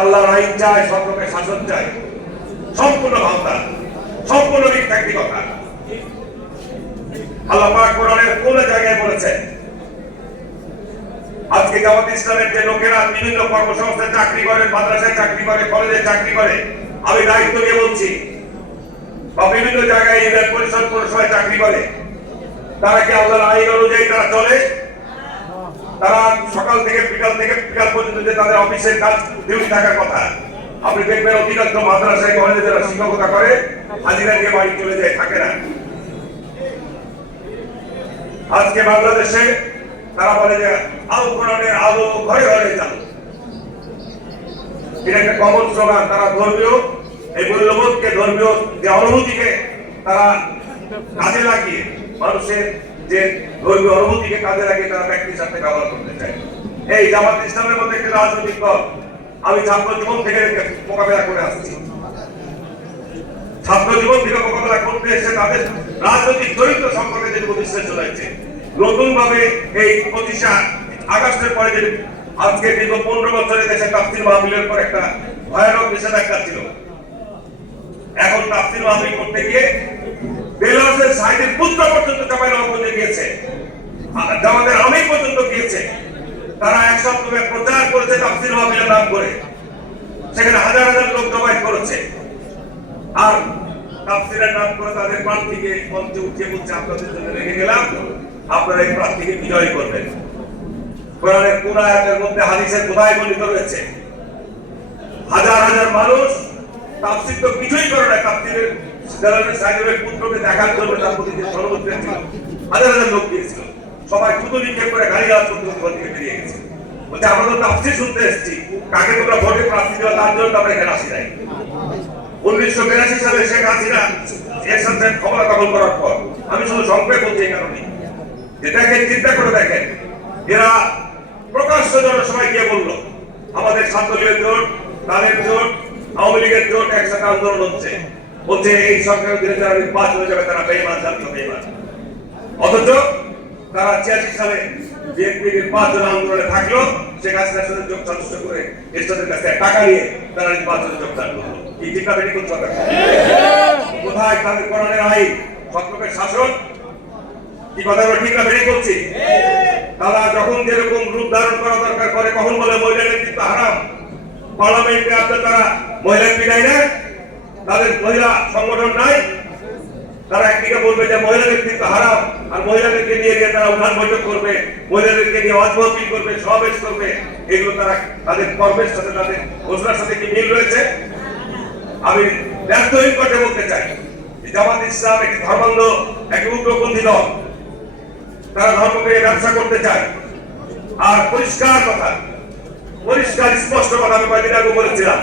আল্লাহর আইন চায় সব শাসন চায়। সম্পূর্ণ ভাবনা সম্পূর্ণ কথা আল্লাহ পাক কোরআনের কোন জায়গায় বলেছেন, আজকে ইসলামের যে লোকেরা বিভিন্ন কর্মসংস্থায় চাকরি করে, মাদ্রাসায় চাকরি করে, কলেজে চাকরি করে, আমি দায়িত্ব নিয়ে বলছি, বা বিভিন্ন জায়গায় পরিষদ পৌরসভায় চাকরি করে, তারা কি আল্লাহর আইন অনুযায়ী তারা চলে? তারা সকাল থেকে বিকাল থেকে বিকাল পর্যন্ত যে তাদের অফিসের কাজ ডিউটি থাকার কথা, আপনি দেখবেন অধিকাংশ মাদ্রাসায় কলেজে যারা শিক্ষকতা করে, হাজিরা দিয়ে বাড়ি চলে যায়, থাকে না। আজকে বাংলাদেশে তারা বলে যে, আলো আলো ঘরে ঘরে চালু এটা একটা কমন স্লোগান, তারা ধর্মীয়, এই মূল্যবোধকে ধর্মীয় যে অনুভূতিকে তারা কাজে লাগিয়ে মানুষের যে ধর্মীয় অনুভূতিকে কাজে লাগিয়ে তারা ব্যক্তির সাথে ব্যবহার করতে চায়। এই জামাত ইসলামের মধ্যে একটি রাজনৈতিক দল, আমি ছাত্র জীবন থেকে মোকাবেলা করে আসছি। ছাত্র জীবন থেকে মোকাবেলা করতে এসে তাদের রাজনৈতিক চরিত্র সম্পর্কে প্রতিষ্ঠা চলেছে নতুন ভাবে এই প্রতিষ্ঠা আগস্টের পরে আজকে দীর্ঘ পনেরো দেশে মাহফিলের পর একটা ভয়ানক নিষেধাজ্ঞা ছিল। এখন তাফসির মাহফিল করতে গিয়ে বেলাসের সাইডের পুত্র পর্যন্ত জামাই নবাবগঞ্জে গিয়েছে। জামাতের আমির পর্যন্ত গিয়েছে। তারা এক সপ্তাহে প্রচার করেছে তাফসির মাহফিলের নাম করে। সেখানে হাজার হাজার লোক জমায়েত করেছে। আর তাফসিরের নাম করে তাদের প্রার্থীকে মঞ্চে উঠিয়ে বলছে, আপনাদের জন্য রেখে গেলাম। আপনারা এই প্রার্থীকে বিজয় করবেন। কোরআনের কোন আয়াতের মধ্যে হাদিসের কোথায় বর্ণিত রয়েছে? হাজার হাজার মানুষ তাফসির তো কিছুই করে না তাফসিরের জালালের সাহেবের পুত্রকে দেখার জন্য তার প্রতি যে সর্বোচ্চ ছিল, হাজার হাজার লোক গিয়েছিল। সবাই শুধু নিক্ষেপ করে গাড়ি গাছ ঘর থেকে বেরিয়ে গেছে। বলছে, আমরা তো তাফসির শুনতে এসেছি। কাকে তোমরা ভোটে প্রার্থী দেওয়া তার জন্য আমরা এখানে আসি নাই। উনিশশো বিরাশি সালে শেখ হাসিনা এর সাথে ক্ষমতা দখল করার পর, আমি শুধু সংক্ষেপ বলছি এই কারণে এটাকে চিন্তা করে দেখেন, এরা প্রকাশ্য জনসভায় গিয়ে বলল, আমাদের ছাত্রলীগের জোট, তাদের জোট আওয়ামী লীগের জোট একসাথে আন্দোলন হচ্ছে বলছে। এই সরকারের বিরুদ্ধে যারা নির্বাচন হয়ে যাবে, তারা বেইমান জাতীয় বেইমান। অথচ তারা ছিয়াশি সালে বিএনপি নির্বাচন আন্দোলনে থাকল, শেখ হাসিনার সাথে যোগ সাদস্য করে এরশাদের কাছে টাকা নিয়ে তারা নির্বাচনে যোগদান করল। কি টিকা বেটি করতে হবে কোথায় তাদের কোরআনের আইন? সত্যকের শাসন? কি কথা আমরা ঠিক না করছি তারা যখন যেরকম রূপ ধারণ করা দরকার করে, কখন বলে মহিলা নেতৃত্ব হারাম? পার্লামেন্টে আপনার তারা মহিলা বিদায় নেয় তাদের মহিলা সংগঠন নাই। তারা একদিকে বলবে যে মহিলা নেতৃত্ব হারাম আর মহিলাদেরকে নিয়ে গিয়ে তারা উঠান বৈঠক করবে, মহিলাদেরকে নিয়ে অজমহফিল করবে, সমাবেশ করবে। এগুলো তারা তাদের কর্মের সাথে, তাদের ঘোষণার সাথে কি মিল রয়েছে? আমি ব্যর্থহীন করতে বলতে চাই জামাত ইসলাম একটি ধর্মান্ধ, একটি উগ্রপন্থী দল। তারা ধর্মকে ব্যবসা করতে চায়। আর পরিষ্কার কথা পরিষ্কার স্পষ্ট কথা আমি কয়েকদিন আগে বলেছিলাম